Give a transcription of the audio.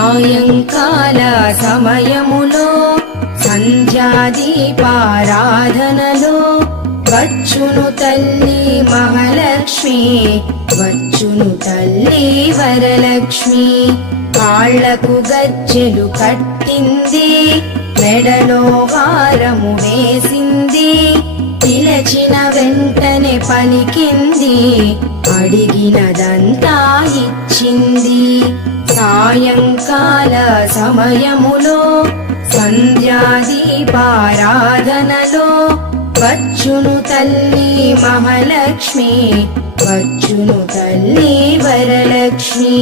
సాయంకాల సమయములో సంధ్యాదీపారాధనలో వచ్చును తల్లి మహాలక్ష్మి, వచ్చును తల్లి వరలక్ష్మి. కాళ్లకు గజ్జెలు కట్టింది, మెడలో హారము వేసింది, పిలచిన వెంటనే పలికింది, అడిగినదంతా ఇచ్చింది. సాయంకాల సమయములో సంధ్యాదీపారాధనలో వచ్చును తల్లి మహాలక్ష్మి, వచ్చును తల్లి వరలక్ష్మి.